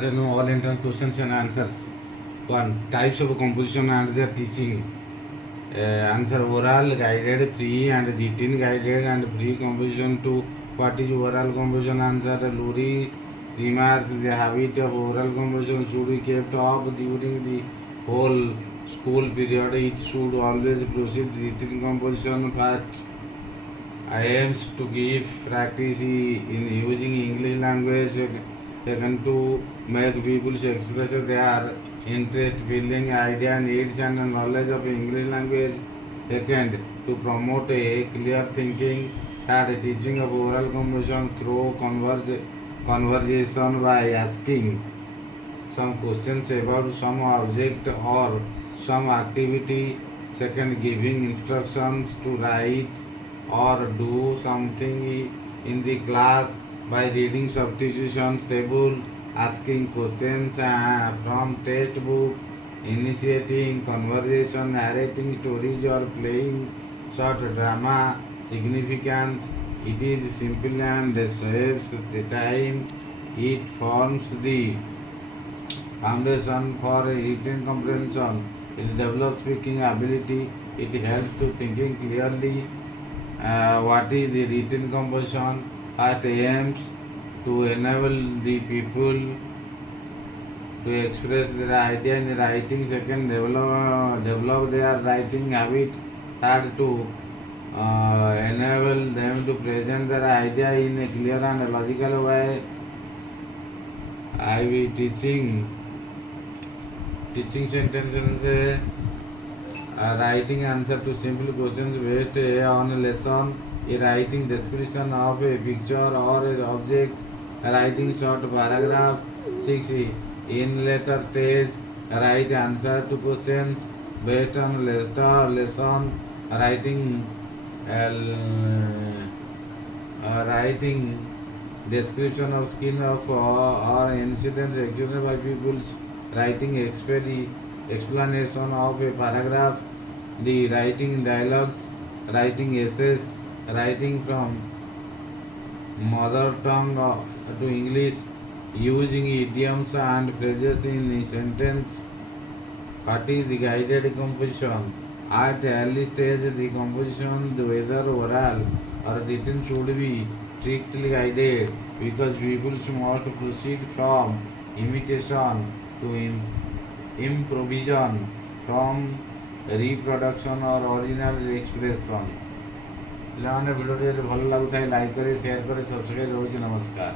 then all entrance questions and answers. One, types of composition and their teaching. Answer: oral, guided, free, and written. Guided and free composition. 2, what is oral composition? Answer: Lurie remarks the habit of oral composition should be kept up during the whole school period. It should always proceed written composition first. Aims to give practice in using English language. Second, to make people express their interest, feeling, idea, needs, and knowledge of English language. Second, to promote a clear thinking. Third, teaching of oral composition through conversation by asking some questions about some object or some activity. Second, giving instructions to write or do something in the class by reading substitution table, asking questions from textbook, initiating conversation, narrating stories or playing short drama. Significance: it is simple and saves the time. It forms the foundation for written comprehension. It develops speaking ability. It helps to thinking clearly. What is the written composition? It aims to enable the people to express their idea in writing. Second, develop their writing habit. Third, to enable them to present their idea in a clear and logical way. I will teaching sentences. Writing answer to simple questions based on a lesson. A writing description of a picture or an object. Writing short paragraph. 6. In later stage, write answer to questions based on lesson. Writing description of skill of or incidents executed by people. Writing explanation of a paragraph. The writing dialogues, writing essays, writing from mother tongue to English, using idioms and phrases in a sentence. What is the guided composition? At early stage, the composition, whether oral or written, should be strictly guided because people must proceed from imitation to improvisation, from reproduction or original expression. ପିଲାମାନେ ଭିଡ଼ିଓଟି ଯଦି ଭଲ ଲାଗୁଥାଏ like କରି share କରି subscribe ରହୁଛି। ନମସ୍କାର।